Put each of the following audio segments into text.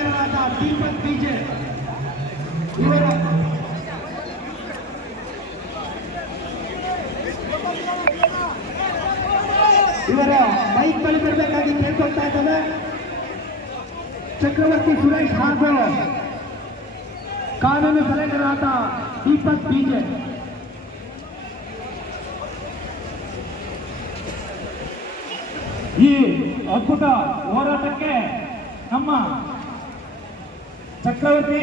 ಸಲಹೆಗಾರರಾದ ದೀಪಕ್ ಬಿಜೆ ಇವರ ಇವರ ಬೈಕ್ ಬಳಿ ಬರಬೇಕಾಗಿ ಕೇಳ್ಕೊಳ್ತಾ ಇದ್ದಾವೆ ಚಕ್ರವರ್ತಿ ಸುರೇಶ್ ಹಾಗೂ ಕಾನೂನು ಸಲಹೆಗಾರರಾದ ದೀಪಕ್ ಬಿಜೆ ಈ ಅದ್ಭುತ ಹೋರಾಟಕ್ಕೆ ನಮ್ಮ ಚಕ್ರವರ್ತಿ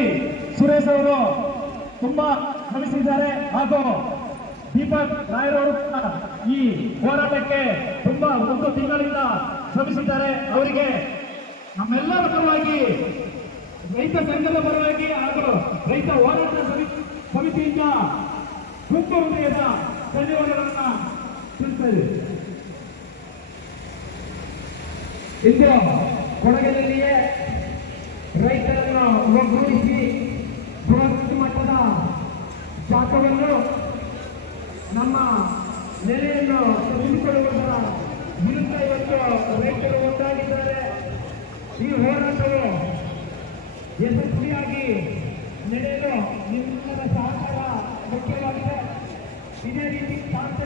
ಸುರೇಶ್ ಅವರು ತುಂಬಾ ಶ್ರಮಿಸಿದ್ದಾರೆ. ಹಾಗೂ ದೀಪಕ್ ಕೂಡ ಈ ಹೋರಾಟಕ್ಕೆ ತುಂಬಾ ಒಂದು ತಿಂಗಳಿಂದ ಶ್ರಮಿಸಿದ್ದಾರೆ. ಅವರಿಗೆ ನಮ್ಮೆಲ್ಲರ ಪರವಾಗಿ ರೈತ ಸಂಘದ ಪರವಾಗಿ ಹಾಗೂ ರೈತ ಹೋರಾಟ ಸಮಿತಿ ಸಮಿತಿಯಿಂದ ತುಂಬ ಹೃದಯದ ಧನ್ಯವಾದಗಳನ್ನ ತಿಳಿಸ್ತಾ ಇದ್ದೀವಿ ಇಂದು ಕೊಡಗಿನಲ್ಲಿಯೇ ರೈತರನ್ನು ಒಗ್ಗೂಡಿಸಿ ಬೃಹತ್ ಮಟ್ಟದ ಜಾತವನ್ನು ನಮ್ಮ ನೆಲೆಯನ್ನು ತಿಳಿದುಕೊಳ್ಳುವುದರ ವಿರುದ್ಧ ಇವತ್ತು ರೈತರು ಒಂದಾಗಿದ್ದಾರೆ ಈ ಹೋರಾಟವು ಯಶಸ್ವಿಯಾಗಿ ನಡೆಯಲು ನಿಮ್ಮ ಸಹಕಾರ ಮುಖ್ಯವಾಗಿದೆ. ಇದೇ ರೀತಿ ಶಾಂತ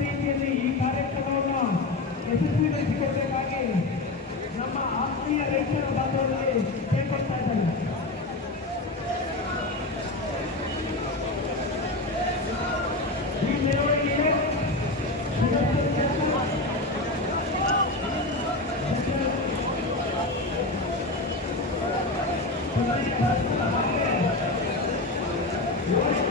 Thank you.